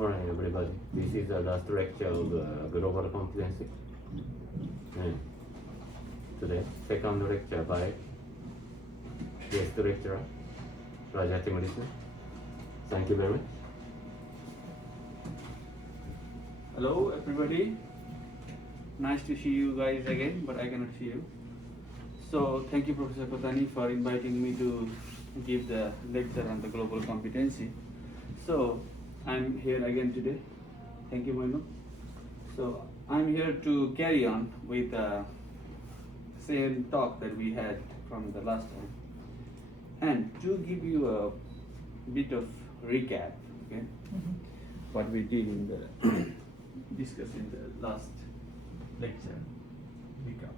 Alright, everybody. This is the last lecture of global competency. And today, second lecture by guest lecturer, Raja Timurisa. Thank you very much. Hello everybody, nice to see you guys again, but I cannot see you. So thank you Professor Kotani for inviting me to give the lecture on the global competency. So I'm here again today. Thank you Moinu. So I'm here to carry on with the same talk that we had from the last time, and to give you a bit of recap, okay, what we did in the discussed in the last lecture. Recap.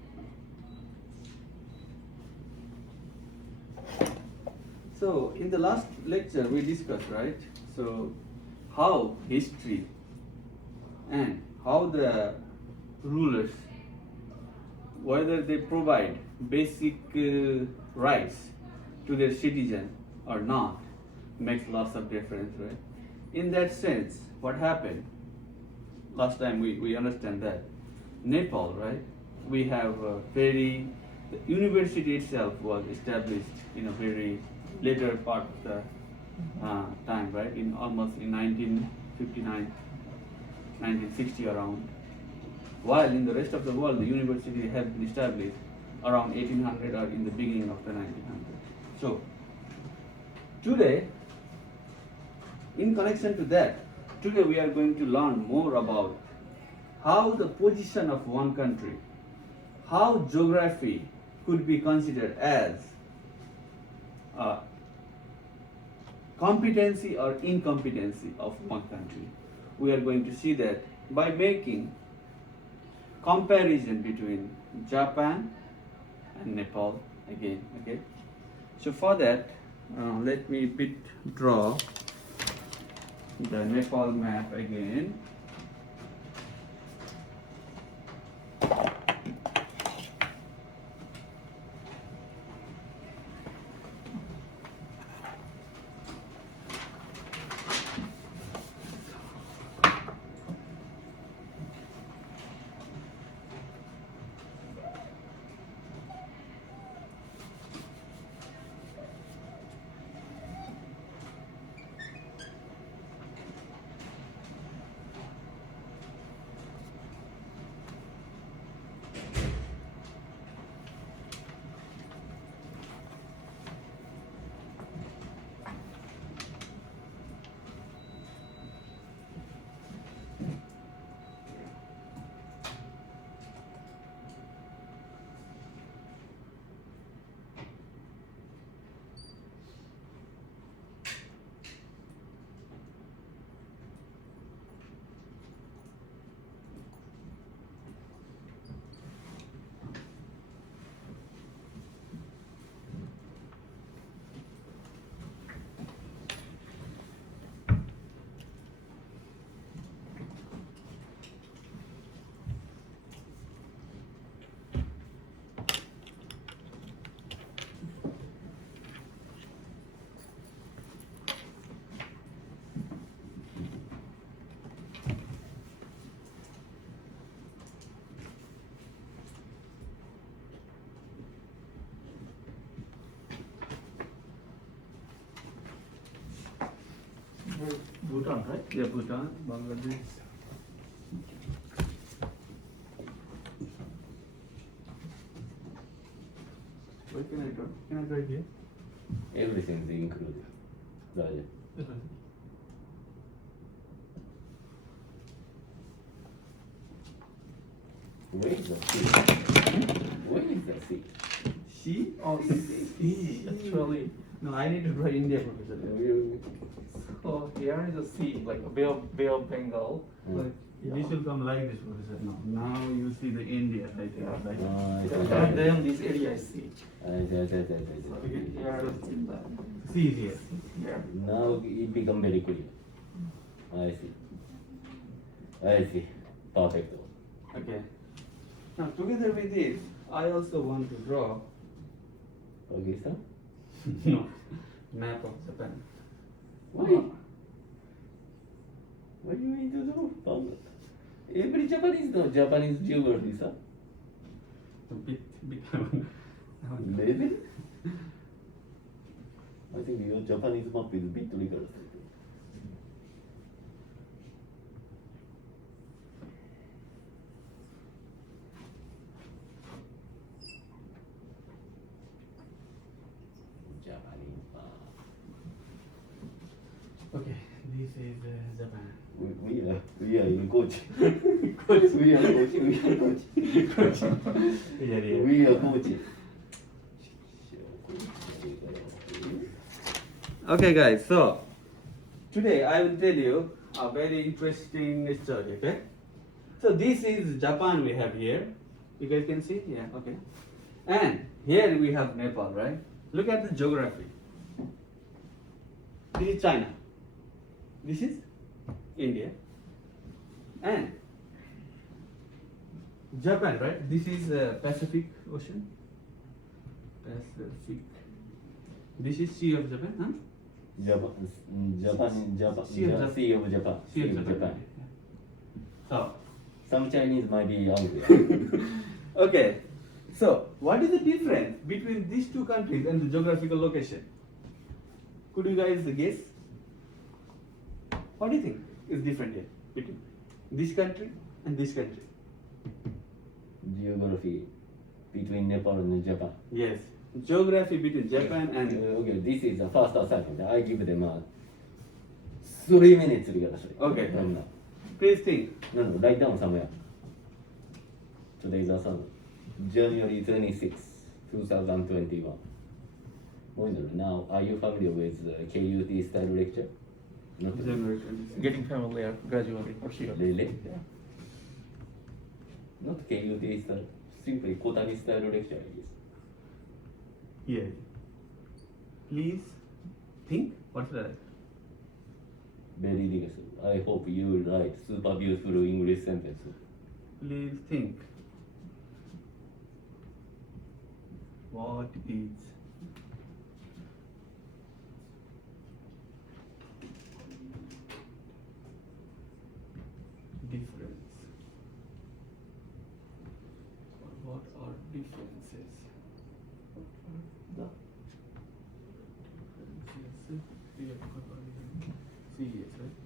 So in the last lecture we discussed, right? So how history and how the rulers, whether they provide basic rights to their citizen or not, makes lots of difference, right? In that sense, what happened last time, we understand that Nepal, right? We have a the university itself was established in a very later part of the time, right? In almost in 1959, 1960 around. While in the rest of the world, the university had been established around 1800 or in the beginning of the 1900s. So today, in connection to that, today we are going to learn more about how the position of one country, how geography could be considered as competency or incompetency of one country. We are going to see that by making comparison between Japan and Nepal again, okay? So for that, let me draw the Nepal map again. Bhutan, right? Yeah, Bhutan, Bangladesh. Where can I go? Can I go here? Everything is included. Raja. Where is the sea? Where is the sea? Sea or sea? Actually, no, I need to draw India, Professor. So here is a sea, like a Bay of Bengal. Like, This will come like this, Professor. Now you see the India right here. Like and then this area is sea. So here is in the sea is here. here. Now it become very clear. I see. I see. Perfect. Okay. Now together with this, I also want to draw Pakistan? no map of Japan. Why? Why? wrong. Every Japanese knows Japanese geography, sir. A bit. Really? I think your Japanese map is a bit rigorous. Japanese map. Okay, this is Japan. We are in coach. Coach. We are coach. We are coach. Okay, guys. So today I will tell you a very interesting story. Okay. So this is Japan we have here. You guys can see? Yeah. Okay. And here we have Nepal, right? Look at the geography. This is China. This is India. And Japan, right? This is Pacific Ocean. Pacific. This is Sea of Japan, huh? Japan. Sea of Japan. Sea of Japan. Sea of Japan. So, Some Chinese might be angry. okay. So, what is the difference between these two countries and the geographical location? Could you guys guess? What do you think is different here between this country and this country? Geography between Nepal and Japan. Yes. Geography between Japan and Okay, this is the first assignment. I give them 3 minutes. Okay. From now. please think. No, write down somewhere. Today is January 26, 2021. Now, are you familiar with the KUT style lecture? Not January 26. Getting familiar gradually for sure. Really? Yeah. Not KUT style, simply Kotani style lecture, I guess. Yes. Please think. What's that? Very rigorous. I hope you will write super beautiful English sentences. Please think. What is difference? Or what are differences? The Differences. Yes, right?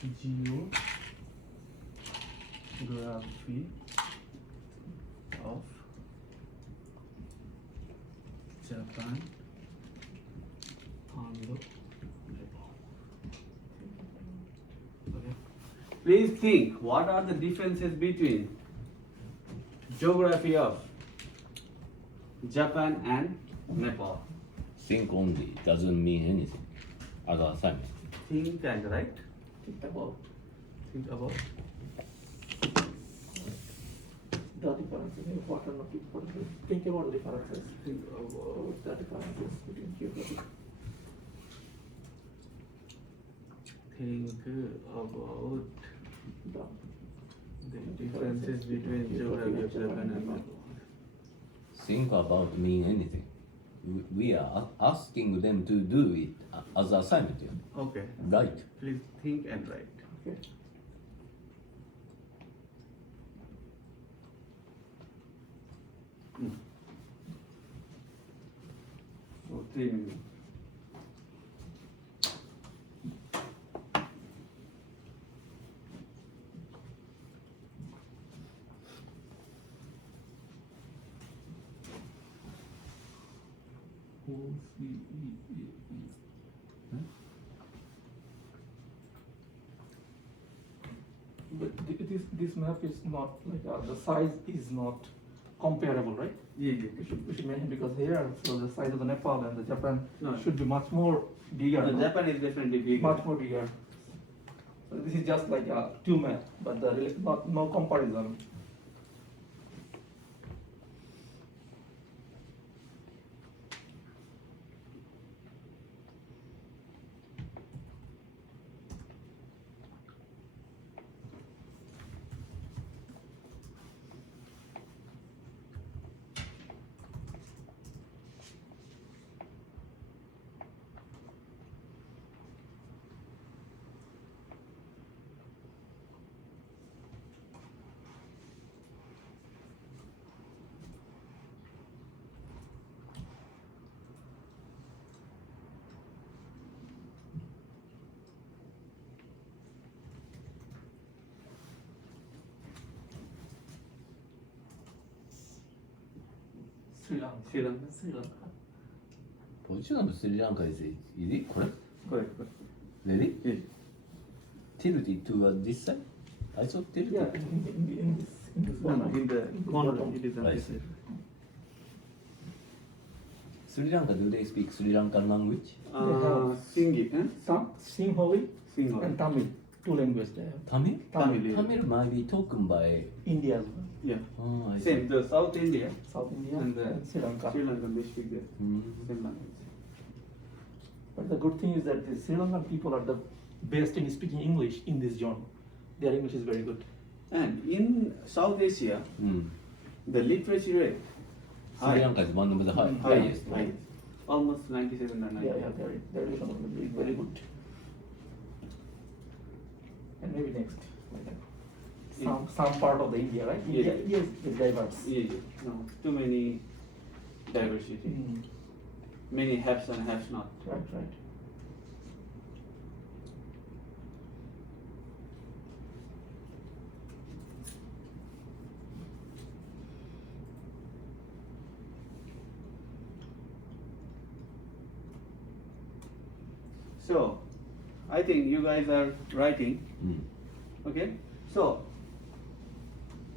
Between geography of Japan and Nepal. Okay. Please think, what are the differences between geography of Japan and Nepal? Think only doesn't mean anything. Other assignment. Think and write. think about Think about. the differences, what are not differences. Think about differences. Think about. The differences between geography. Think about The the differences between geography of Japan and Nepal. Think about mean anything. We are asking them to do it as assignment. Okay. Right. Please think and write. Okay. So 3 minutes. But this map is not like the size is not comparable, right? Yeah. We should mention because here, so the size of the Nepal and the Japan No. should be much more bigger. No, no? Japan is definitely big. Much more bigger. So this is just like a two map, but no comparison. Sri Lanka. Sri Lanka. Sri Lanka. Position of Sri Lanka is it correct? Correct. Correct. Really? Yeah. Tilted toward this side? I thought tilted. Yeah, in this No, one. no, in the corner, bottom. it is on I this see. side. Sri Lanka, do they speak Sri Lankan language? Singi, huh? Some Sinhala Sinhala. and Tamil, two languages they have. Tamil? Tamil, yeah. Tamil might be spoken by. India as well. Yeah. Oh, I see. Same, the South India South India and and Sri Lanka. Sri Lanka, they speak the Mm. same language. But the good thing is that the Sri Lankan people are the best in speaking English in this zone. Their English is very good. And in South Asia, Mm. the literacy rate Sri Lanka is one of the highest. high, almost 97 or 98. Yeah, their education is very, very good. And maybe next, like some part of the India, right? Yeah. India is diverse. Yeah, yeah. No, too many diversity. Mm. Many haves and haves not. Right. So, I think you guys are writing. Mm. Okay. So,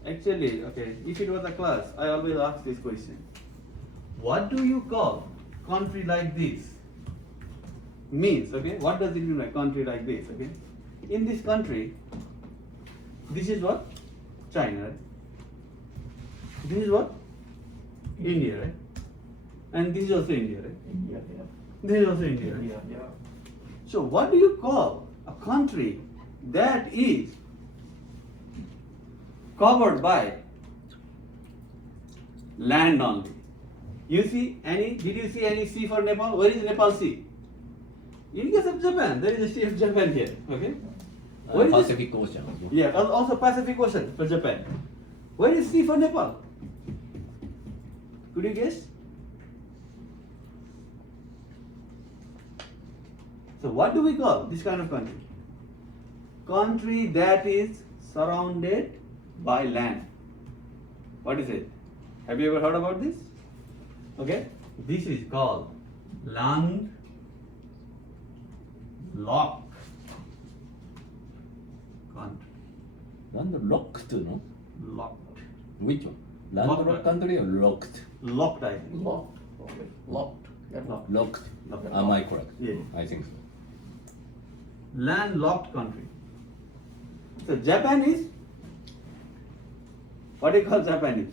actually, okay, if it was a class, I always ask this question. What do you call country like this? Means, okay, what does it mean by country like this, okay? In this country, this is what? China, right? This is what? India, right? And this is also India, right? India, yeah. This is also India, right? India, yeah. So what do you call a country that is covered by land only? You see any? Did you see any sea for Nepal? Where is Nepal Sea? In case of Japan, there is a Sea of Japan here. Okay. Where is it? Pacific Ocean. Yeah, also Pacific Ocean for Japan. Where is sea for Nepal? Could you guess? So what do we call this kind of country? Country that is surrounded by land. What is it? Have you ever heard about this? Okay, this is called landlocked country. Landlocked, no? Locked. Which one? Locked. Landlocked country or locked? Locked, I think. Locked, probably. Locked. Yeah, locked. Locked. Locked. Am I correct? Yeah. I think so. Landlocked country. So Japan is, what do you call Japanese?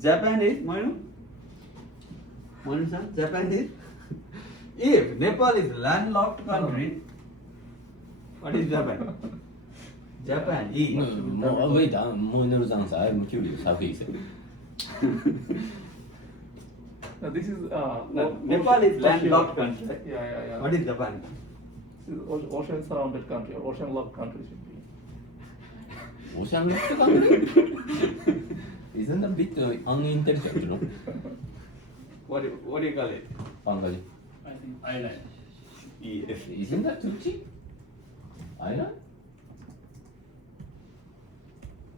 Japan is, Manu? Manu-san, Japan is, if Nepal is landlocked country, what is Japan? Japan is. Wait, Moiner's answer. I'm curious how he said. Now this is No, Nepal is ocean- landlocked country. right? Yeah. What is Japan? This is ocean surrounded country or ocean locked country should be. Ocean locked country? Isn't a bit unintelligent, no? What do you call it? Pangaji. I think island. Yes. Isn't that too cheap? Island?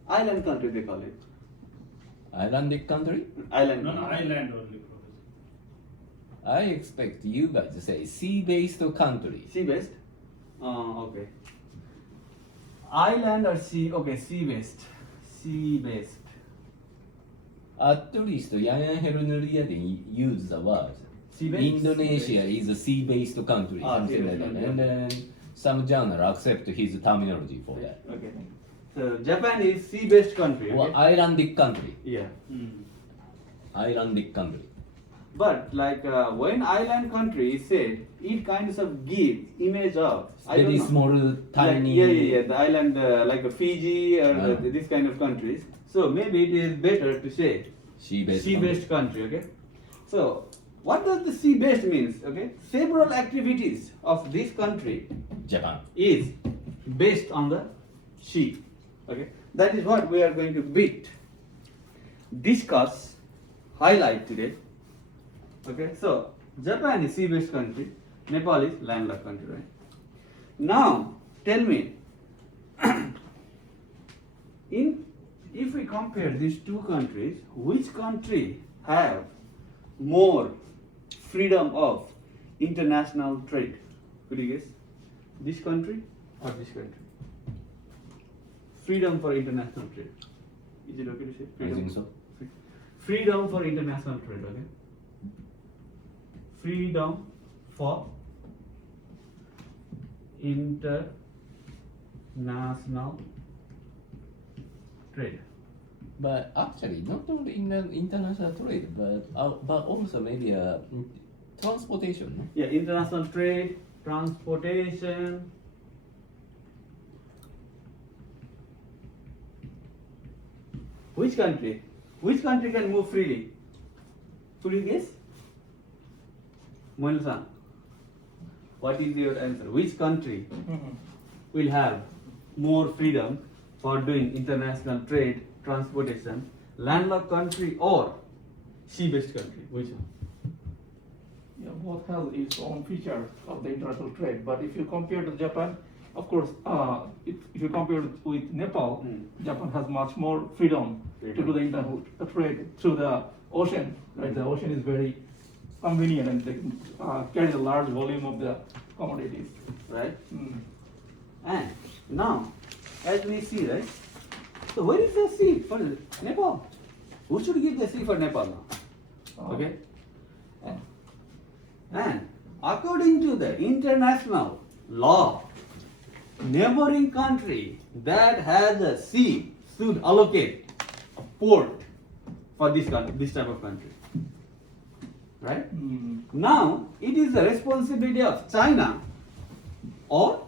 Island country they call it. Islandic country? Island. No, country. island only. Professor. I expect you guys to say sea-based country. Sea based? Okay. Island or sea? Okay, sea based. Sea based. At least Yayan Hernuria use the word. Sea-based? Indonesia is a sea-based country, Ah, something yes, like that. yeah. And then some journal accept his terminology for that. Okay. So Japan is sea based country. Or Okay? Islandic country. Yeah. Islandic country. But like when island country is said, it kind of gives image of I don't Very know. small, tiny. Yeah. The island like Fiji or Ah. this kind of countries. So maybe it is better to say Sea-based. sea-based country. Okay. So what does the sea-based means? Okay. Several activities of this country Japan. is based on the sea. Okay. That is what we are going to discuss, highlight today. Okay. So Japan is sea-based country. Nepal is landlocked country, right? Now tell me, if we compare these two countries, which country have more freedom of international trade? Could you guess? This country or this country? Freedom for international trade. Is it okay to say? I Freedom? think so. Freedom for international trade, okay? Freedom for international trade. But actually, not only in the international trade, but also maybe transportation. No? Yeah, international trade, transportation. Which country? Which country can move freely? Could you guess? Moinu-san, what is your answer? Which country Mhm. will have more freedom for doing international trade, transportation? Landlocked country or sea-based country? Which one? Yeah, both has its own feature of the international trade. But if you compare to Japan, of course, if you compare with Nepal, Japan has much more freedom to do the international trade through the ocean. Right, the ocean is very convenient and they can carry a large volume of the commodities. Right? Mm. And now, as we see, right? So where is the sea for Nepal? Who should give the sea for Nepal now? Okay? And according to the international law, neighboring country that has a sea should allocate a port for this country, this type of country. Right? Mm. Now, it is the responsibility of China or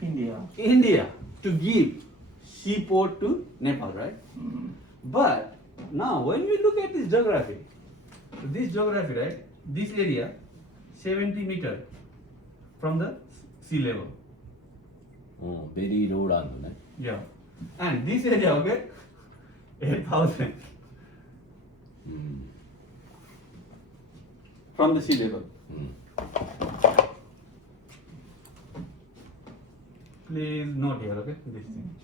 India. India to give seaport to Nepal, right? Mm. But now, when we look at this geography, right? This area, 70 meter from the sea level. Oh, very low land, ne? Yeah. And this area, okay, 8,000 Mm. from the sea level. Mm. Please note here, okay, this thing.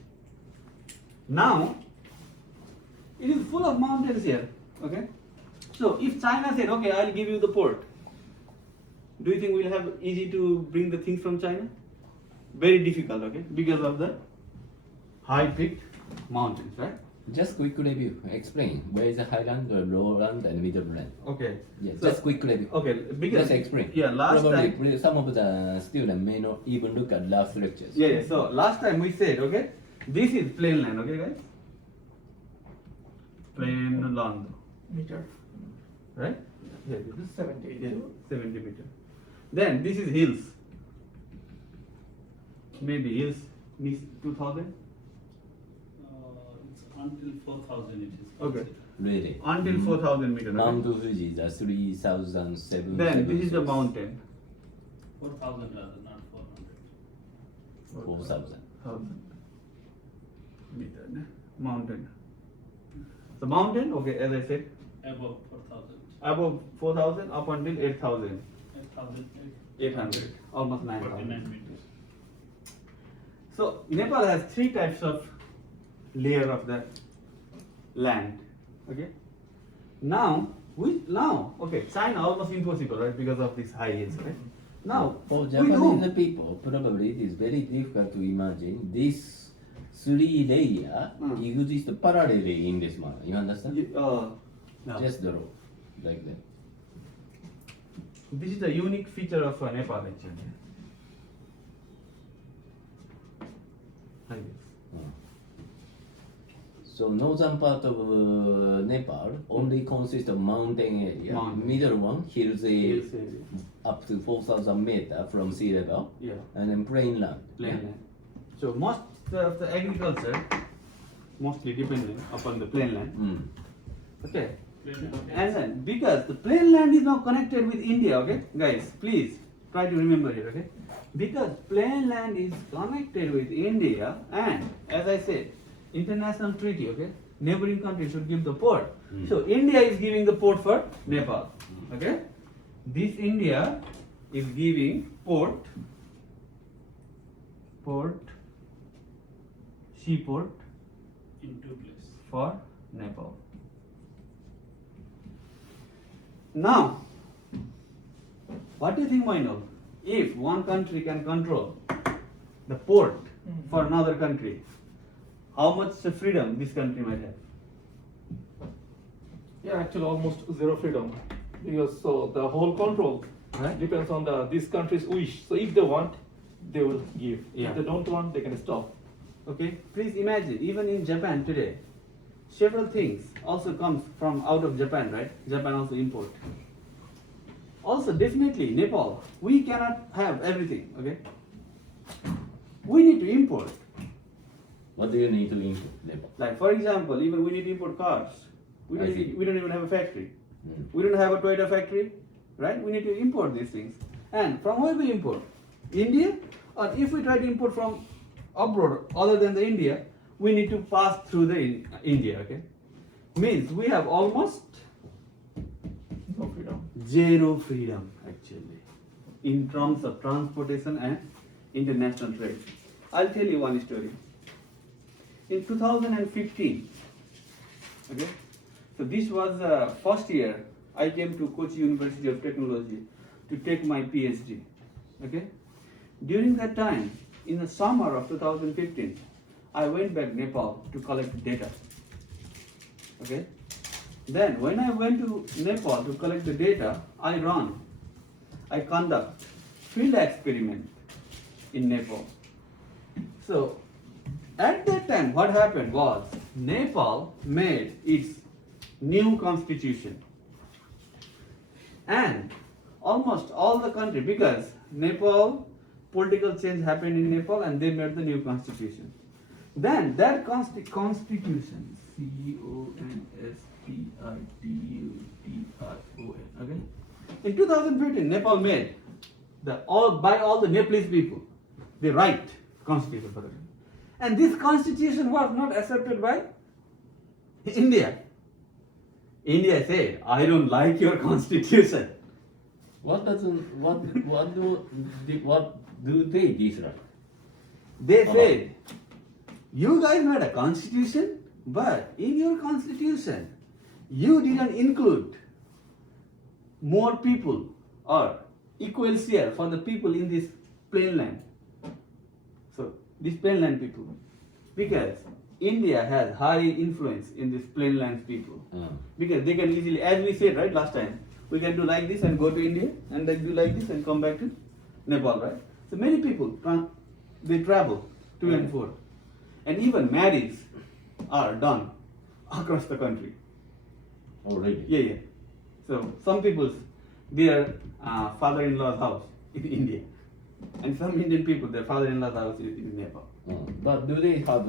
Now, it is full of mountains here, okay? So, if China said, okay, I'll give you the port, do you think we'll have easy to bring the things from China? Very difficult, okay, because of the high-peaked mountains, right? Just quick review. Explain where is the highland, the lowland, and middle land. Okay. Yes, So- just quick review. Okay, because Just explain. Yeah, last Probably time. some of the students may not even look at last lectures. Yeah, so last time we said, okay, this is plain land, okay, guys? Plain land, Meter. right? Yeah, this is 70. yeah, 70 meter. Then this is hills. Maybe hills means 2000 It's until 4,000 it is. Okay. considered. Really. until 4000 meter. Mount Okay? Fuji is 3,776. Then this is the mountain. 4,000 rather, not 400. 4,000. 1000 meter. Ne? Mountain. The mountain, okay, as I said, Above 4,000. above 4000 up until 8000. 8,849 800, almost 9000. meters. So Nepal has three types of layer of the land. Okay. Now okay, China almost impossible, right? Because of these high hills, right? Now For with whom? Japanese people, probably it is very difficult to imagine this three layer exist parallelly in this manner. You understand? No. Just draw like that. This is the unique feature of Nepal actually. High hills. So northern part of Nepal only consists of mountain area. Mountain. Middle one hills area Hills area. up to 4,000 meter from sea level, Yeah. and then plain land. Plain land. So most of the agriculture mostly dependent upon the plain land. Mm. Okay. Plain land. And then because the plain land is now connected with India, okay, guys, please try to remember it, okay? Because plain land is connected with India, and as I said, international treaty, okay, neighboring countries should give the port. Mm. So India is giving the port for Nepal, okay? This India is giving port, seaport In two places. for Nepal. Now, what do you think, Mainol? If one country can control the port for another country, how much freedom this country might have? Yeah, actually almost zero freedom, because so the whole control Right. depends on this country's wish. So if they want, they will give. Yeah. If they don't want, they can stop. Okay, please imagine, even in Japan today, several things also comes from out of Japan, right? Japan also import. Also, definitely Nepal, we cannot have everything. Okay, we need to import. What do you need to import, Nepal? Like for example, even we need to import cars. We I don't, see. we don't even have a factory. Mm. We don't have a Toyota factory, right? We need to import these things. And from where we import? India? Or if we try to import from abroad other than the India, we need to pass through the India, okay? Means we have almost No freedom. zero freedom actually in terms of transportation and international trade. I'll tell you one story. In 2015, okay, so this was first year I came to Kochi University of Technology to take my PhD, okay. During that time, in the summer of 2015, I went back Nepal to collect data, okay. Then when I went to Nepal to collect the data, I conduct field experiment in Nepal. So at that time what happened was Nepal made its new constitution. And almost all the country, because Nepal, political change happened in Nepal and they made the new constitution. Then that constitution, C-O-N-S-T-I-T-U-T-I-O-N, okay? In 2015, Nepal made by all the Nepalese people, the right constitution for the country. And this constitution was not accepted by India. India said, I don't like your constitution. What do they dislike? They said, you guys made a constitution, but in your constitution, you didn't include more people or equal share for the people in this plain land. So, these plain land people, because India has high influence in this plain land people. Because they can easily, as we said right last time, we can do like this and go to India, and then do like this and come back to Nepal, right? So many people, they travel to and fro. And even marriages are done across the country. Oh, really? Yeah, yeah. So some people's, their father-in-law's house in India. And some Indian people, their father-in-law's house is in Nepal. But do they have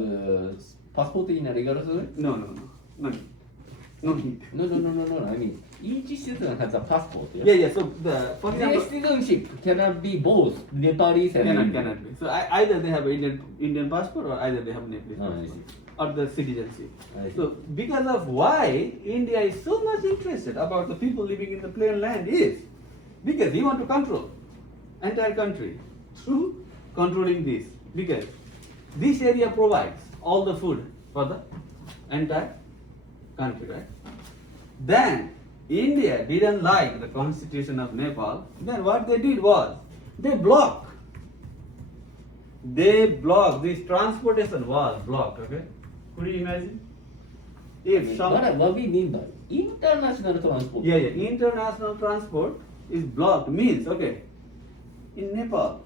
passport in a regular way? No need. No. I mean, each citizen has a passport. Yeah, so for Their example, citizenship cannot be both Nepalese and Indian. cannot be. So either they have an Indian passport or either they have Nepalese Oh, I passport. see. Or the citizenship. I see. So because of why India is so much interested about the people living in the plain land is because he want to control entire country through controlling this, because this area provides all the food for the entire country, right? Then India didn't like the constitution of Nepal. Then what they did was they blocked. This transportation was blocked. Okay, could you imagine? If some What we mean by international transport? yeah, international transport is blocked means okay. In Nepal,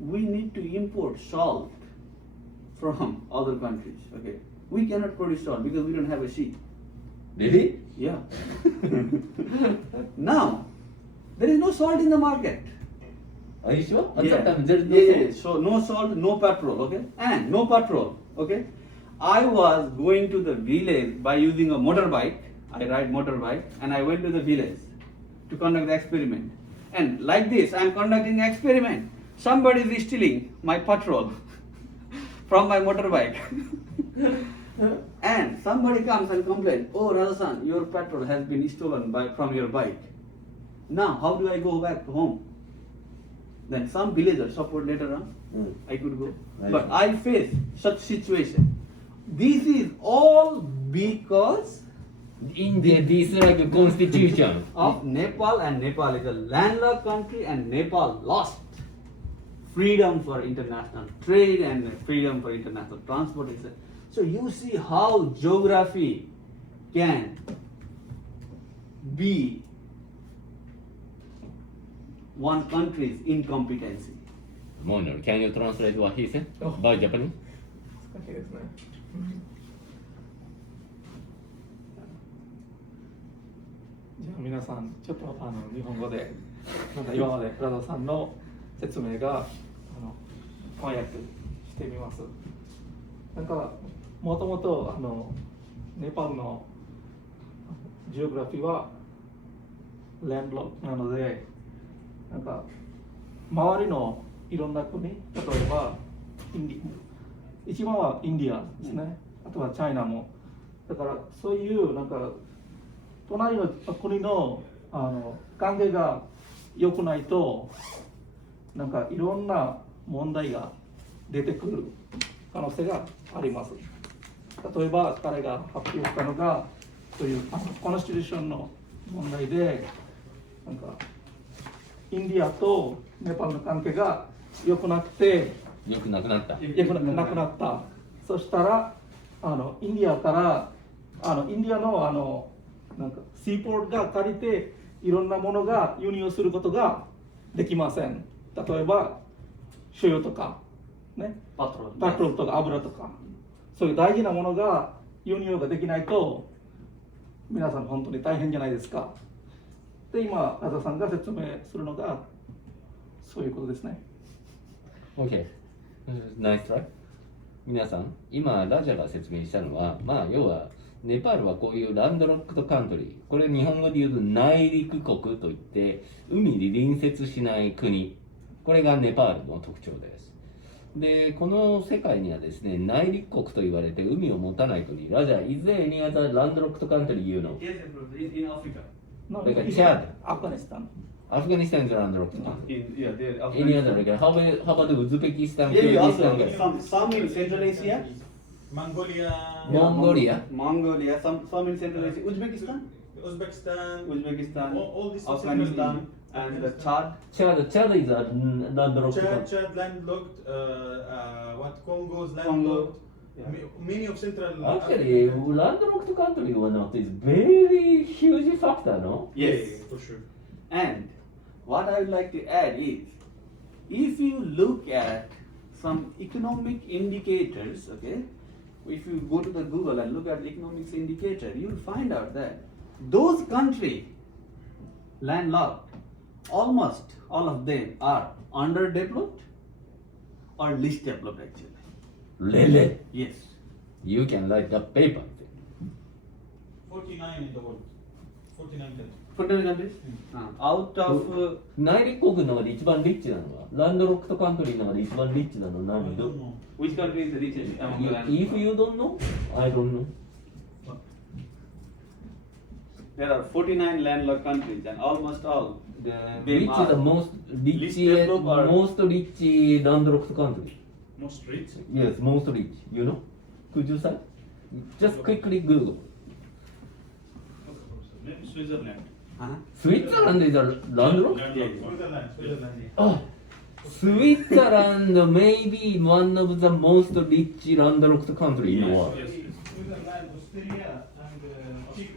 we need to import salt from other countries. Okay, we cannot produce salt because we don't have a sea. Really? Yeah. Now, there is no salt in the market. Are you sure? At Yeah. that time, there is no Yeah. salt. So no salt, no petrol, okay? And no petrol, okay? I was going to the village by using a motorbike. I ride motorbike and I went to the village to conduct the experiment. And like this, I am conducting an experiment. Somebody is stealing my petrol from my motorbike. And somebody comes and complains, oh Rajasan, your petrol has been stolen from your bike. Now, how do I go back home? Then some villager support later on, I could go. I But see. I face such situation. This is all because India dislike constitution. of Nepal, and Nepal is a landlocked country, and Nepal lost freedom for international trade and freedom for international transportation. So you see how geography can be one country's incompetency. Mono, can you translate what he said Oh. by Japanese? 難しいですね。じゃあ皆さんちょっと日本語でなんか今まで倉田さんの説明が翻訳してみます。なんかもともとネパールのジオグラフィーはランドロックなので、なんか周りのいろんな国、例えば一番はインディアですね、あとはチャイナも、だからそういうなんか隣の国の関係が良くないと、なんかいろんな問題が出てくる可能性があります。例えば彼が発表したのがそういうコンスティテューションの問題で、なんかインディアとネパールの関係が良くなくて、よくなくなった。良くなくなった。そしたらインディアからインディアのなんかシーポートが借りていろんなものが輸入することができません。例えば醤油とかね、パトロールとか油とか、そういう大事なものが輸入ができないと皆さん本当に大変じゃないですか。で今ラザさんが説明するのがそういうことですね。OK。ナイストライ。皆さん、今ラジャが説明したのは、まあ要はネパールはこういうランドロックドカントリー、これ日本語で言うと内陸国といって海に隣接しない国、これがネパールの特徴です。で、この世界にはですね、内陸国と言われて海を持たない国、ラジャ、is there any other landlocked country you know? Yes, in Africa. No, Like a it's Chad. Afghanistan. Afghanistan is a landlocked country. Yeah, there. Any other? Like, how about Uzbekistan, Yeah, Kyrgyzstan? also some in Central Asia. Mongolia, Mongolia? Mongolia, some in Central Asia. Uzbekistan, all these Afghanistan, and Chad. Chad is a landlocked country. Chad landlocked, what Congo's Congo. landlocked, Yeah. many of Central Actually, Africa. landlocked country or not is very huge factor, no? Yes. For sure. And what I would like to add is, if you look at some economic indicators, okay, if you go to the Google and look at the economics indicator, you'll find out that those countries, landlocked, almost all of them are underdeveloped or least developed actually. Really? Yes. You can write the paper. 49 in the world. 49 countries. 49 countries? Out of 内陸国の中で一番リッチなのはランドロックトカントリーの中で一番リッチなのは I 何 don't know. which country is the richest among the If landlocked? you don't know, I don't know. There are 49 landlocked countries and almost all Which them is are the most least rich, developed or- most rich landlocked country? most rich. Yes, most rich. You know? Could you say? Just quickly Google. Maybe Switzerland. huh? Switzerland is a landlocked? Yeah. Switzerland, yeah. Oh, Switzerland may be one of the most rich landlocked country in the world. Yes, Switzerland, Austria, and Czech.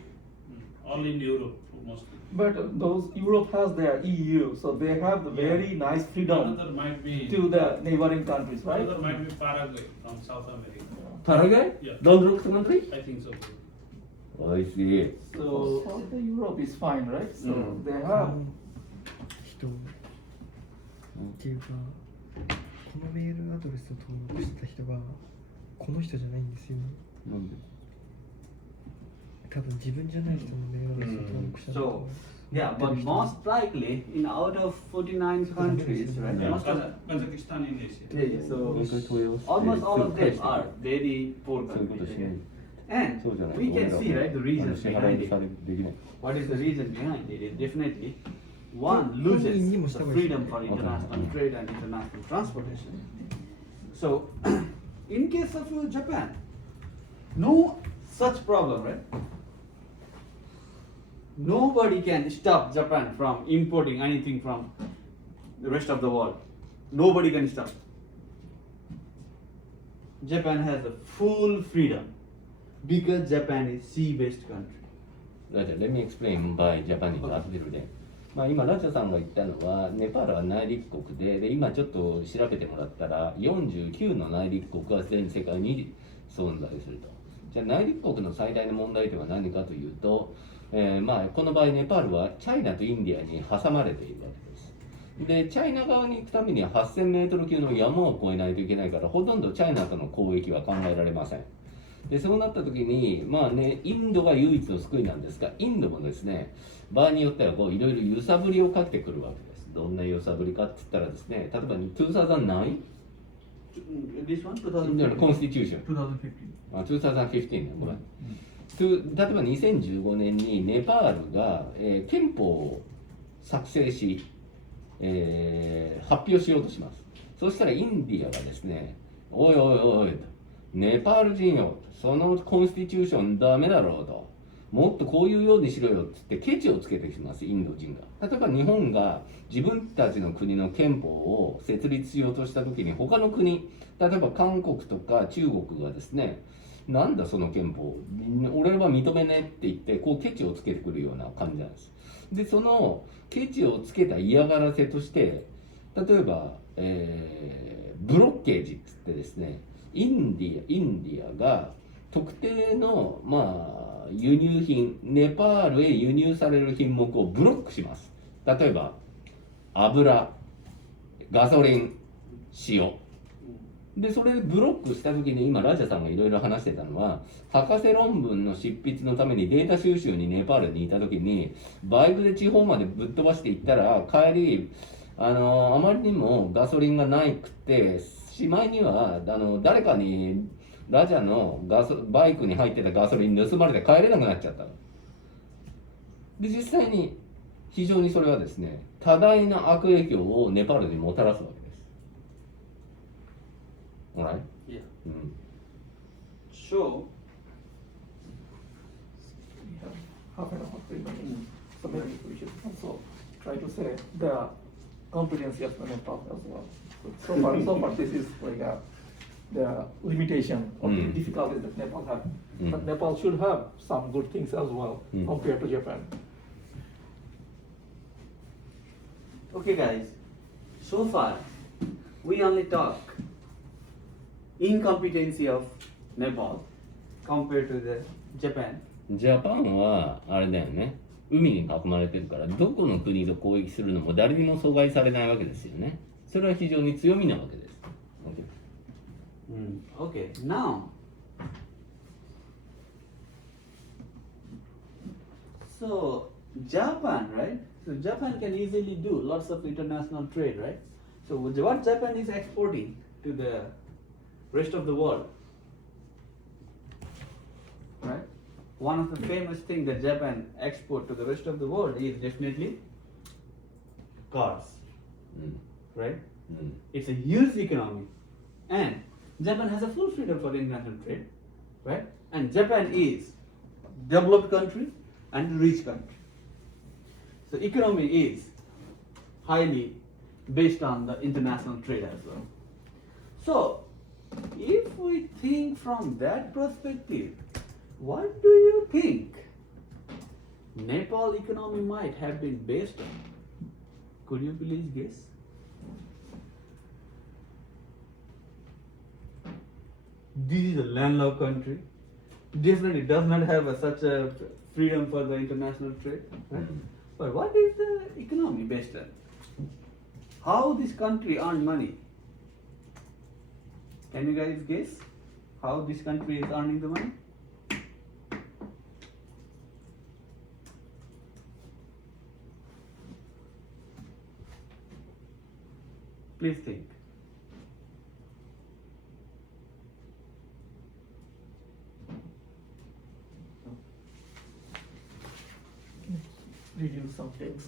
all in Europe mostly. But those Europe has their EU, so they have the very nice freedom Another might be to the neighboring countries, right? Another might be Paraguay from South America. Paraguay? Yeah. Landlocked country? I think so. I see. So South Europe is fine, right? So Mm. they have 人っていうかこのメールアドレスを登録した人がこの人じゃないんですよね。多分自分じゃない人のメールアドレスを登録したんだと思います。 Yeah, but most likely in out of 49 countries, right? Yeah. Most of, Kazakhstan in Asia. yeah, so almost all of them are very poor そういうこと countries. しない。 And そうじゃない。 we can see, right, the 俺ら reasons 支払 behind い it. されできない。 What is the reason behind it? Is definitely one 本人 loses にもし the た方がいい。 freedom for international trade and international transportation. So, in case of Japan, no such problem, right? nobody can stop Japan from importing anything from the rest of the world. Nobody can stop. Japan has a full freedom because Japan is sea-based country. Let me explain by Japanese アプリルで。今ラチャさんが言ったのはネパールは内陸国で今ちょっと調べてもらったら49の内陸国が全世界に存在すると。じゃあ内陸国の最大の問題点は何かというと、この場合ネパールはチャイナとインディアに挟まれているわけです。でチャイナ側に行くためには8000メートル級の山を越えないといけないからほとんどチャイナとの交易は考えられません。でそうなった時にインドが唯一の救いなんですが、インドもですね場合によってはいろいろ揺さぶりをかけてくるわけです。どんな揺さぶりかって言ったらですね、例えば2009 This one, コンスティチューション2015. 2015ね、ごめん。例えば2015年にネパールが、憲法を作成し、発表しようとします。そしたらインディアがですね、おいおいおいと、ネパール人よ、そのコンスティチューションダメだろうと、もっとこういうようにしろよってケチをつけてきます、インド人が。例えば日本が自分たちの国の憲法を設立しようとした時に他の国、例えば韓国とか中国がですね、なんだその憲法、俺は認めねえって言ってこうケチをつけてくるような感じなんです。でそのケチをつけた嫌がらせとして例えば、ブロッケージって言ってですね、インディアが特定の輸入品、ネパールへ輸入される品目をブロックします。例えば油、ガソリン、塩でそれでブロックした時に今ラジャさんがいろいろ話してたのは博士論文の執筆のためにデータ収集にネパールにいた時にバイクで地方までぶっ飛ばしていったら帰りあまりにもガソリンがなくてしまいには誰かにラジャのバイクに入ってたガソリン盗まれて帰れなくなっちゃった。で実際に非常にそれはですね多大な悪影響をネパールにもたらすわけです。Alright? Yeah. So We have half an hour, 3 minutes. So maybe we should also try to say the competency of the Nepal as well. So far this is like the limitation of the difficulties that Nepal have. But Nepal should have some good things as well compared to Japan. Okay guys, so far we only talk incompetency of Nepal compared to the Japan. ジャパンはあれだよね、海に囲まれてるからどこの国と交易するのも誰にも阻害されないわけですよね。それは非常に強みなわけです。Okay, now so Japan, right? So Japan can easily do lots of international trade, right? So what Japan is exporting to the rest of the world, right? One of the famous things that Japan export to the rest of the world is definitely cars, right? It's a huge economy, and Japan has a full freedom for international trade, right? And Japan is developed country and rich country. So economy is highly based on the international trade as well. So if we think from that perspective, what do you think Nepal economy might have been based on? Could you please guess? This is a landlocked country. Definitely does not have such a freedom for the international trade. Right? But what is the economy based on? How this country earn money? Can you guys guess how this country is earning the money? Please think. Reduce some text.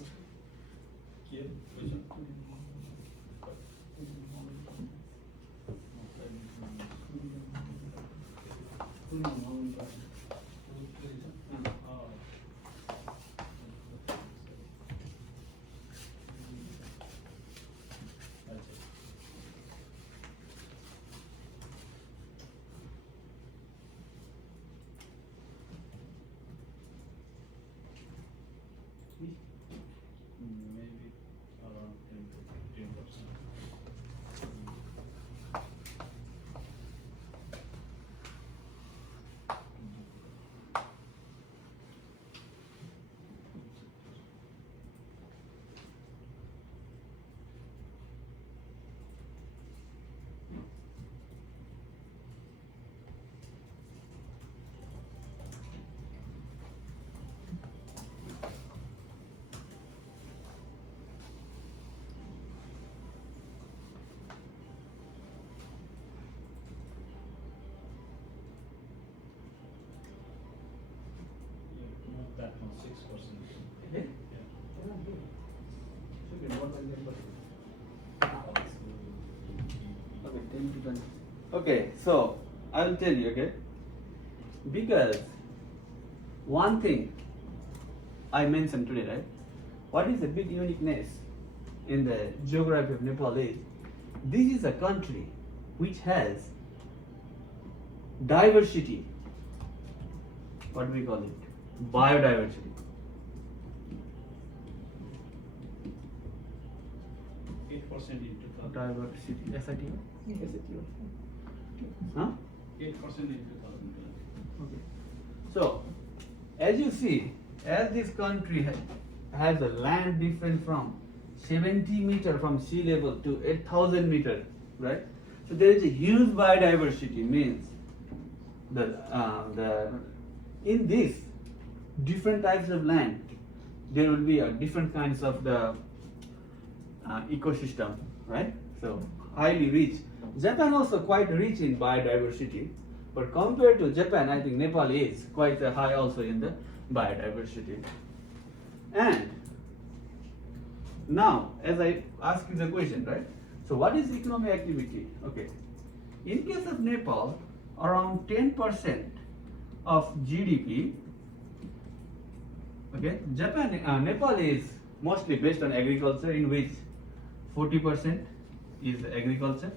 Maybe around 10 to 15%. Yeah, not that much, 6%. Yeah. Yeah. Should be more than 10%. Okay, 10 to 20. Okay, so I will tell you, okay? Because one thing I mentioned today, right? What is the big uniqueness in the geography of Nepal is this is a country which has diversity. What do we call it? Biodiversity. In 2000. Diversity. SITO? SITO. Huh? 8% in 2000. Okay. So, as you see, as this country has a land difference from 70 meter from sea level to 8,000 meter, right? So there is a huge biodiversity. Means the in this different types of land, there will be different kinds of the ecosystem, right? So highly rich. Japan also quite rich in biodiversity, but compared to Japan, I think Nepal is quite high also in the biodiversity. And now, as I ask you the question, right? So what is economic activity? Okay. In case of Nepal, around 10% of GDP. Okay, Nepal is mostly based on agriculture, in which 40% is agriculture,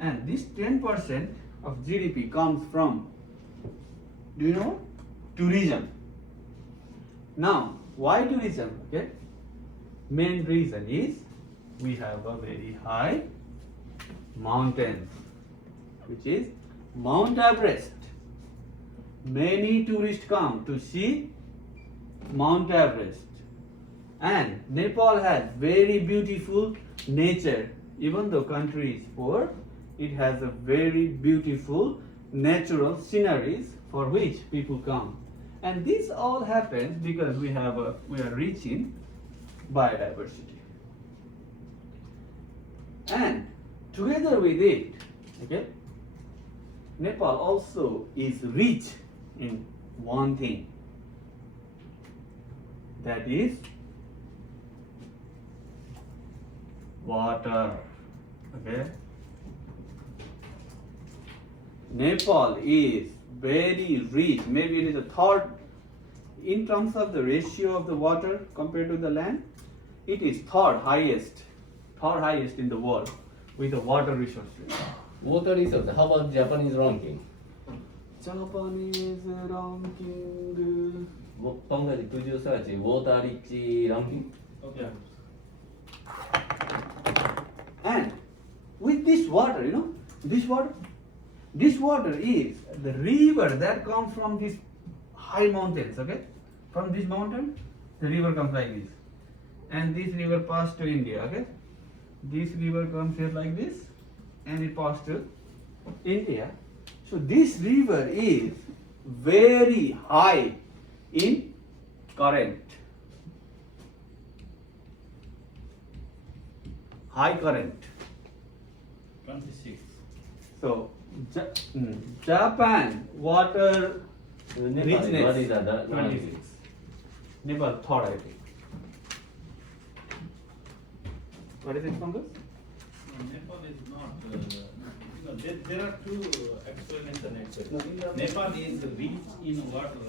and this 10% of GDP comes from, do you know, tourism. Now, why tourism? Okay, main reason is we have a very high mountains, which is Mount Everest. Many tourists come to see Mount Everest, and Nepal has very beautiful nature. Even though country is poor, it has a very beautiful natural sceneries for which people come, and this all happens because we are rich in biodiversity. And together with it, okay, Nepal also is rich in one thing, that is water. Okay, Nepal is very rich. Maybe it is a third in terms of the ratio of the water compared to the land. It is third highest in the world with the water resources. Water resource, how about Japanese ranking? Japanese ranking. Bangladesh, could you search water rich ranking? Okay. And with this water, you know, this water is the river that comes from these high mountains, okay? From this mountain, the river comes like this. And this river passes to India, okay? This river comes here like this, and it passes to India. So this river is very high in current. High current. 26. So Japan water Nepal, richness what is the 26. Nepal third, I think. What is it from this? Nepal is not. There are two explanations actually. Nepal is rich in water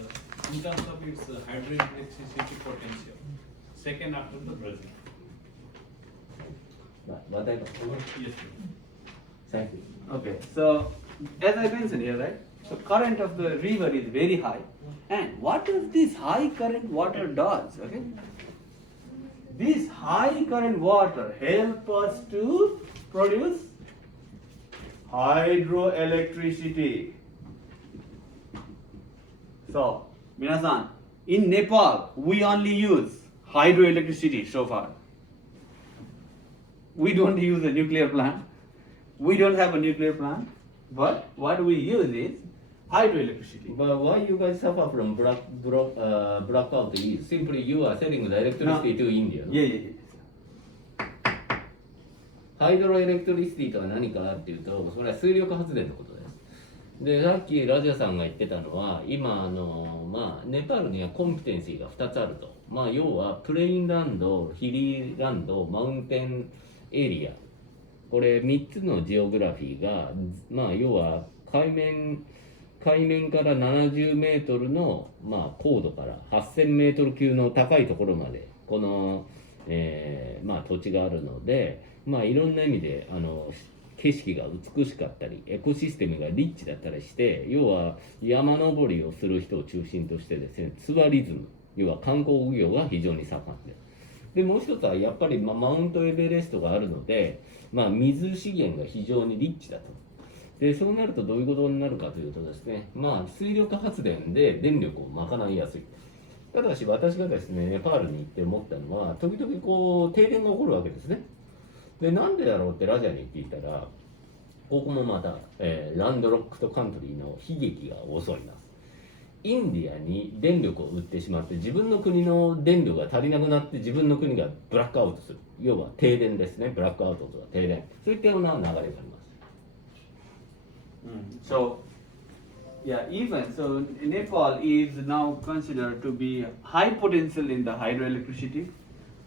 in terms of its hydroelectricity potential. Second after the Brazil. What I Yes. Thank you. Okay, so as I mentioned here, right? So current of the river is very high. And what does this high current water does? Okay? This high current water help us to produce hydroelectricity. So, minasan, in Nepal, we only use hydroelectricity so far. We don't use a nuclear plant. We don't have a nuclear plant. But what we use is hydroelectricity. But why you guys suffer from blackout is simply you are selling the electricity to India. Yeah. ハイドロエレクトリシティとは何かっていうと、それは水力発電のことです。で、さっきラジャさんが言ってたのは、今ネパールにはコンピテンシーが2つあると。要はプレインランド、ヒリーランド、マウンテンエリア。これ3つのジオグラフィーが、要は海面から70メートルの、高度から8000メートル級の高いところまでこの、土地があるので、いろんな意味で景色が美しかったりエコシステムがリッチだったりして、要は山登りをする人を中心としてですね、ツアリズム、要は観光業が非常に盛んで、もう一つはやっぱり、マウントエベレストがあるので、水資源が非常にリッチだと。でそうなるとどういうことになるかというとですね、水力発電で電力を賄いやすい。ただし私がですね、ネパールに行って思ったのは、時々停電が起こるわけですね。でなんでだろうってラジャに聞いたら、ここもまた、ランドロックとカントリーの悲劇が襲います。インディアに電力を売ってしまって、自分の国の電力が足りなくなって自分の国がブラックアウトする。要は停電ですね。ブラックアウトとは停電。そういったような流れがあります。So, even so, Nepal is now considered to be high potential in the hydroelectricity.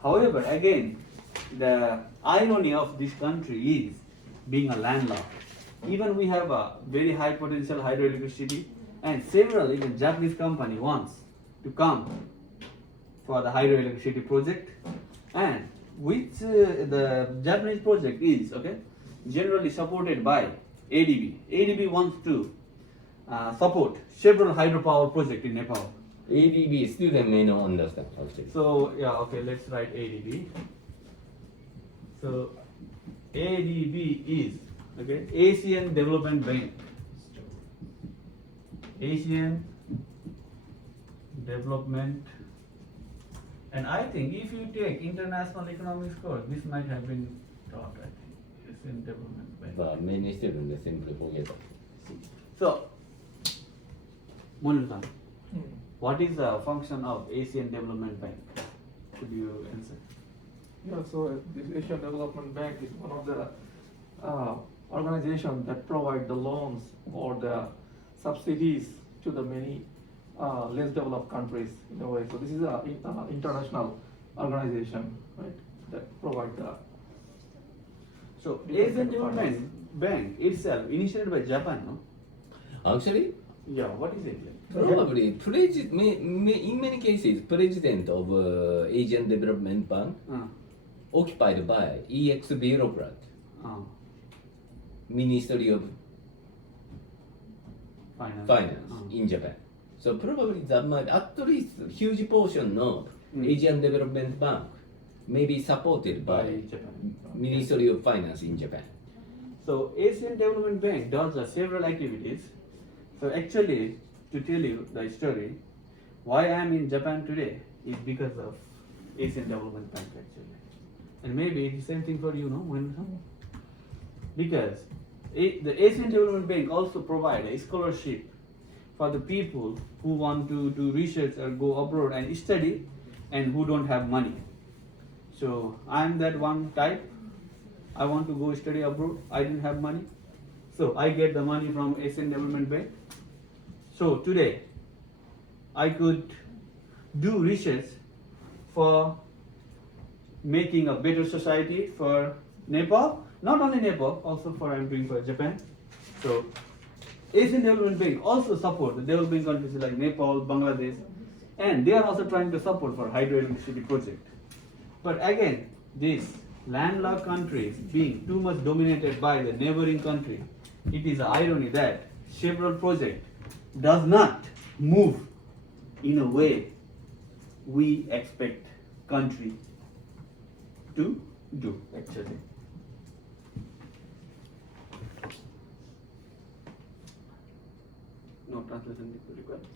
However, again, the irony of this country is being a landlocked. Even we have a very high potential hydroelectricity, and several even Japanese company wants to come for the hydroelectricity project, and which the Japanese project is generally supported by ADB. ADB wants to support several hydropower projects in Nepal. ADB, student may not understand actually. So let's write ADB. So ADB is Asian Development Bank. Asian Development, and I think if you take international economics course, this might have been taught. I think Asian Development Bank. But many students simply forget. So, Monu-san, what is the function of Asian Development Bank? Could you answer? Yeah, so this Asian Development Bank is one of the organizations that provide the loans or the subsidies to the many less developed countries in a way. So this is an international organization, right, that provide the. So, Asian Development Bank itself initiated by Japan, no? Actually, Yeah, what is it? probably in many cases, president of Asian Development Bank occupied by EX bureaucrat, Ministry of Finance in Japan. So probably that might at least huge portion of Asian Development Bank may be supported by Japan. Ministry of Finance in Japan. So Asian Development Bank does several activities. So actually, to tell you the story, why I am in Japan today is because of Asian Development Bank actually. And maybe it's the same thing for you, no? Because the Asian Development Bank also provide a scholarship for the people who want to do research or go abroad and study and who don't have money. So I'm that one type. I want to go study abroad. I didn't have money. So I get the money from Asian Development Bank. So today I could do research for making a better society for Nepal. Not only Nepal, also for I'm doing for Japan. So Asian Development Bank also support the developing countries like Nepal, Bangladesh, and they are also trying to support for hydroelectricity project. But again, these landlocked countries being too much dominated by the neighboring country, it is an irony that Chevron project does not move in a way we expect country to do actually. No translation required.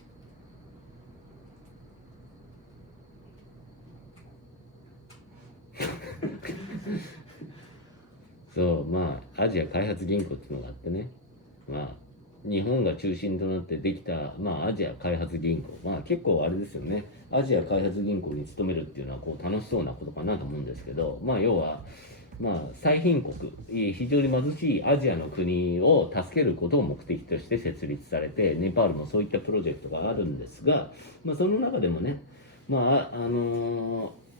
そうまあアジア開発銀行っていうのがあってね、まあ日本が中心となってできた、まあ、アジア開発銀行、まあ結構あれですよね、アジア開発銀行に勤めるっていうのはこう楽しそうなことかなと思うんですけど、まあ要はまあ最貧国、非常に貧しいアジアの国を助けることを目的として設立されて、ネパールもそういったプロジェクトがあるんですが、まあその中でもね、ま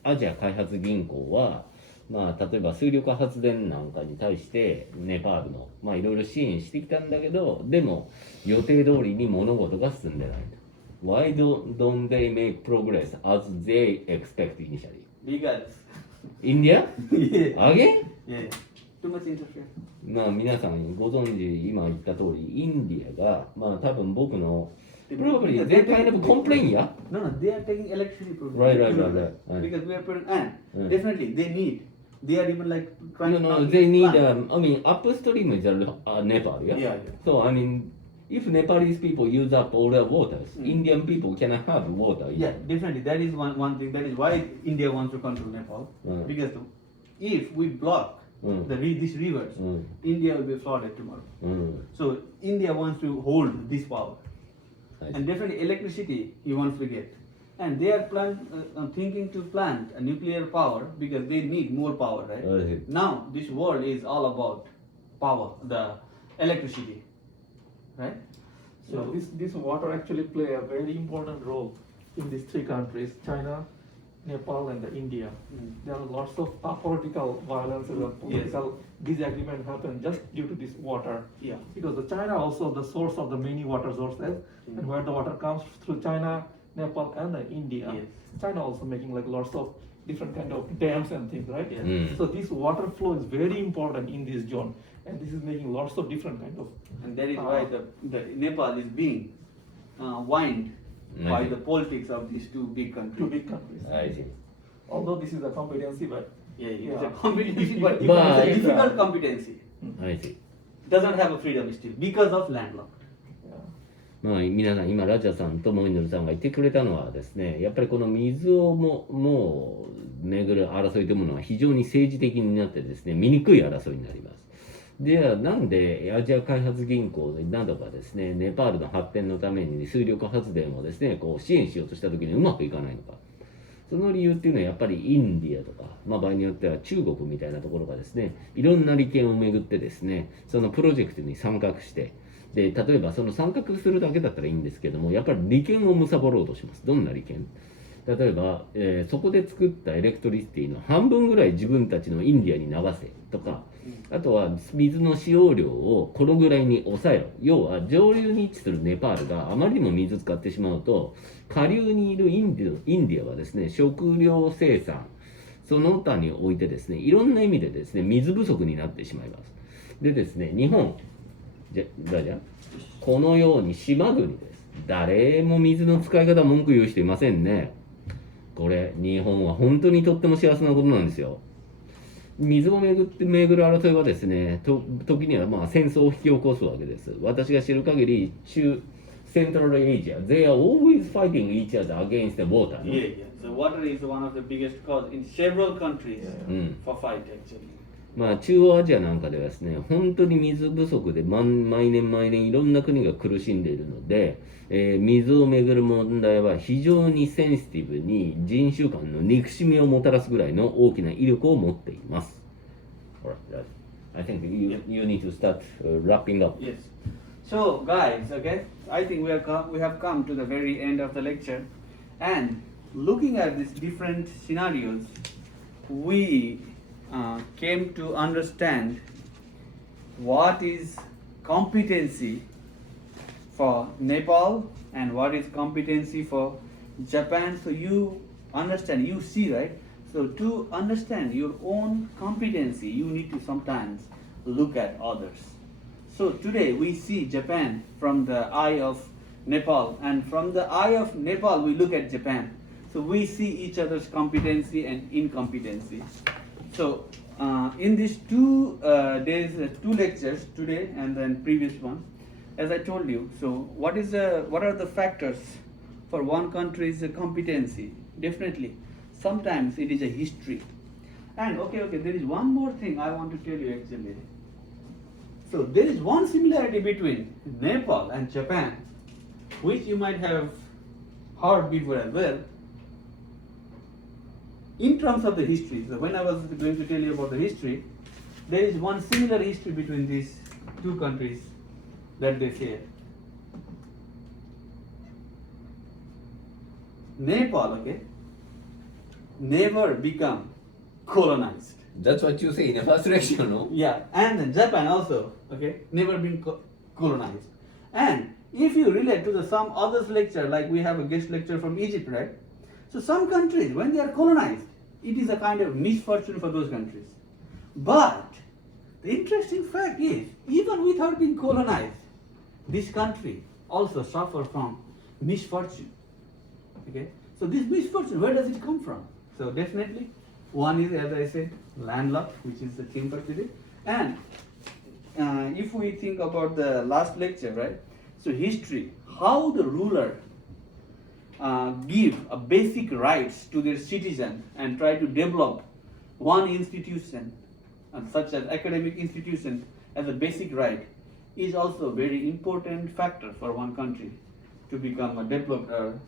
あアジア開発銀行はまあ、例えば水力発電なんかに対してネパールのまあいろいろ支援してきたんだけど、でも予定通りに物事が進んでないと。Why don't they make progress as they expect initially? Because India? yeah, Again? yeah, too much interference. まあ皆さんご存知、今言った通り、インディアがまあ多分僕の Probably they kind of complain, yeah? No, no, they are taking electricity problem. Right. Because we are putting, and Mm. definitely they need. They are even like trying No, to they need, plant. I mean, upstream is Nepal, yeah? Yeah. So, I mean, if Nepalese people use up all the waters, Mm. Indian people cannot have water. Yeah, definitely. That is one thing. That is why India wants to control Nepal. Mm. Because if we block Mm. these rivers, Mm. India will be flooded tomorrow. Mm. So India wants to hold this power, I see. and definitely electricity he wants to get. And they are thinking to plant a nuclear power because they need more power, right? I see. Now this world is all about power, the electricity, right? So this water actually play a very important role in these three countries, China, Nepal and India. Mm. There are lots of political violence and political disagreement happen just due to this water. Yeah. Because the China also the source of the many water sources, Mm. and where the water comes through China, Nepal and India. Yes. China also making like lots of different kind of dams and things, right? Yeah. Mm. So this water flow is very important in this zone, and this is making lots of different kind of. And that is why the Nepal is being whined by Mhm. the politics of these two big countries. Two big countries. I see. Although this is a competency, but Yeah, it's Yeah. a competency, but But- it's a difficult competency. I see. Doesn't have a freedom still because of landlocked. yeah. まあ、皆さん今ラジャさんとモイヌルさんが言ってくれたのはですね、やっぱりこの水をもう巡る争いというものは非常に政治的になってですね、醜い争いになります。ではなんでアジア開発銀行などがですね、ネパールの発展のために水力発電をですね、こう支援しようとした時にうまくいかないのか。その理由っていうのはやっぱりインディアとか、まあ、場合によっては中国みたいなところがですね、いろんな利権をめぐってですね、そのプロジェクトに参画して、で例えばその参画するだけだったらいいんですけども、やっぱり利権を貪ろうとします。どんな利権？例えば、そこで作ったエレクトリシティの半分ぐらい自分たちのインディアに流せとか、あとは水の使用量をこのぐらいに抑えろ。要は上流に位置するネパールがあまりにも水使ってしまうと、下流にいるインディアはですね、食料生産その他においてですね、いろんな意味でですね、水不足になってしまいます。でですね、日本じゃこのように島国です。誰も水の使い方文句言う人いませんね。これ日本は本当にとっても幸せなことなんですよ。水をめぐる争いはですね、時にはまあ戦争を引き起こすわけです。私が知る限りCentral Asia, they are always fighting each other against the water. No? Yeah. So water is one of the biggest cause in several countries Mm. for fight actually. まあ中央アジアなんかではですね、本当に水不足で毎年いろんな国が苦しんでいるので、水をめぐる問題は非常にセンシティブに人種間の憎しみをもたらすぐらいの大きな威力を持っています。Alright, I think you need to start wrapping up. Yes. So guys, okay, I think we have come to the very end of the lecture, and looking at these different scenarios, we came to understand what is competency for Nepal and what is competency for Japan. So you understand, you see, right? So to understand your own competency, you need to sometimes look at others. So today we see Japan from the eye of Nepal, and from the eye of Nepal we look at Japan. So we see each other's competency and incompetency. So in these 2 days, 2 lectures today and then previous one, as I told you. So what are the factors for one country's competency? Definitely, sometimes it is a history. And okay, there is one more thing I want to tell you actually. So there is one similarity between Nepal and Japan, which you might have heard before as well. In terms of the history, so when I was going to tell you about the history, there is one similar history between these 2 countries that they share. Nepal, okay, never become colonized. That's what you say in the first lecture, no? Yeah, and then Japan also, okay, never been colonized. And if you relate to some others lecture, like we have a guest lecture from Egypt, right? So some countries, when they are colonized, it is a kind of misfortune for those countries. But the interesting fact is, even without being colonized, this country also suffer from misfortune. Okay, so this misfortune, where does it come from? So definitely, one is, as I said, landlocked, which is the theme for today. And if we think about the last lecture, right? So history, how the ruler give a basic rights to their citizens and try to develop one institution, such as academic institution, as a basic right, is also a very important factor for one country to become a developed or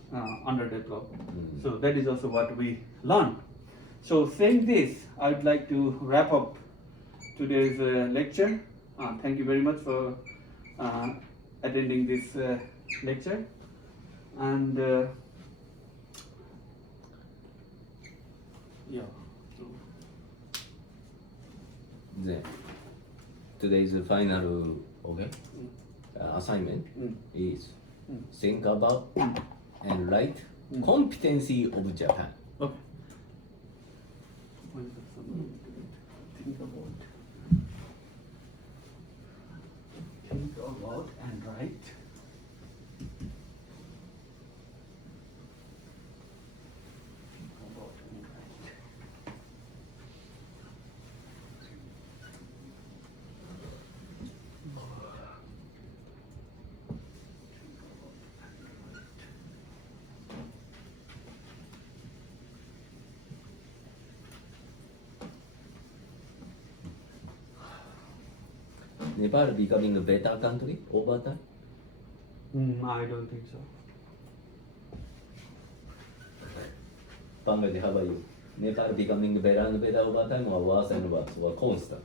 underdeveloped. So that is also what we learned. So saying this, I would like to wrap up today's lecture. Thank you very much for attending this lecture. And yeah. Then today's final assignment is think about and write competency of Japan. Okay. Think about and write. About and write. Nepal becoming a better country over time? I don't think so. Bangladesh, how about you? Nepal becoming better and better over time, or worse and worse, or constant?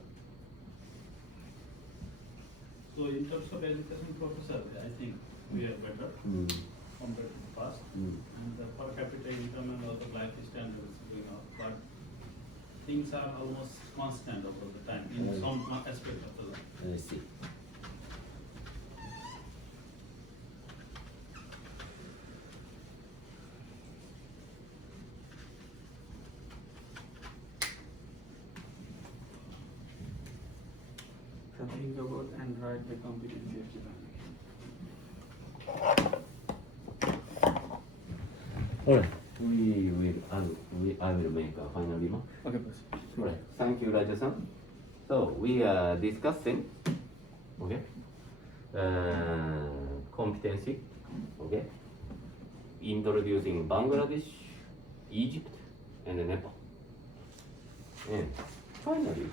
So in terms of education professor, I think we are better compared to the past. And the per capita income and also life standards going up, but things are almost constant over the time in some aspect of the life. I see. So think about and write the competency of Japan. Alright, I will make a final remark. Okay, boss. Right. Thank you, Raja-san. So we are discussing, okay, competency, okay, introducing Bangladesh, Egypt, and Nepal. And finally,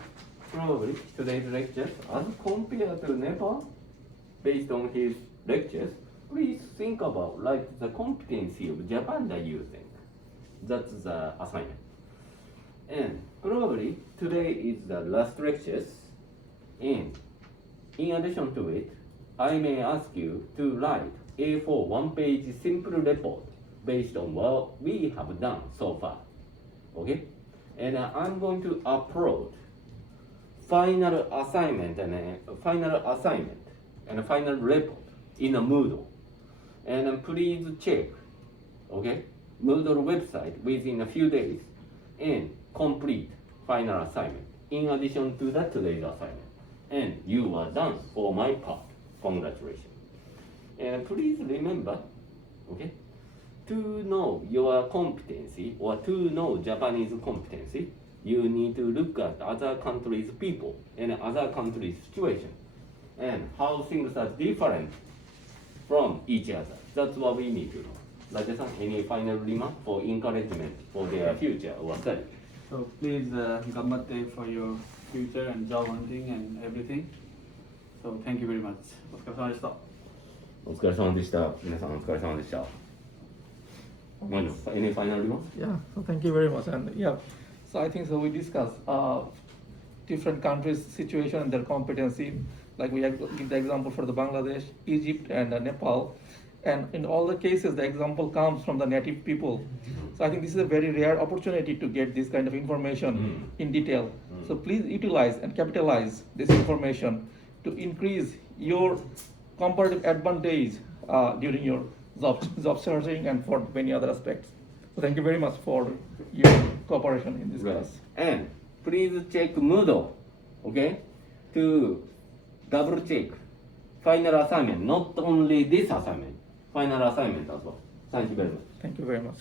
probably today's lecture, as compared to Nepal, based on his lectures, please think about like the competency of Japan that you think. That's the assignment. And probably today is the last lectures, and in addition to it, I may ask you to write A4 one-page simple report based on what we have done so far. Okay? And I'm going to upload final assignment and a final report in a Moodle. And please check, okay, Moodle website within a few days and complete final assignment in addition to that today's assignment. and you are done for my part. Congratulations. And please remember, okay, to know your competency or to know Japanese competency, you need to look at other countries' people and other countries' situation and how things are different from each other. That's what we need to know. Raja-san, any final remark for encouragement for their future or study? So please, gambatte for your future and job hunting and everything. So thank you very much. お疲れ様でした。お疲れ様でした。皆さんお疲れ様でした。Any final remarks? Yeah, so thank you very much. And yeah, so I think so we discussed different countries' situation and their competency. Like we give the example for the Bangladesh, Egypt, and Nepal. And in all the cases, the example comes from the native people. So I think this is a very rare opportunity to get this kind of information in detail. So please utilize and capitalize this information to increase your comparative advantage during your job searching and for many other aspects. So thank you very much for your cooperation in this Right. class. And please check Moodle, okay, to double check final assignment, not only this assignment, final assignment as well. Thank you very much. Thank you very much.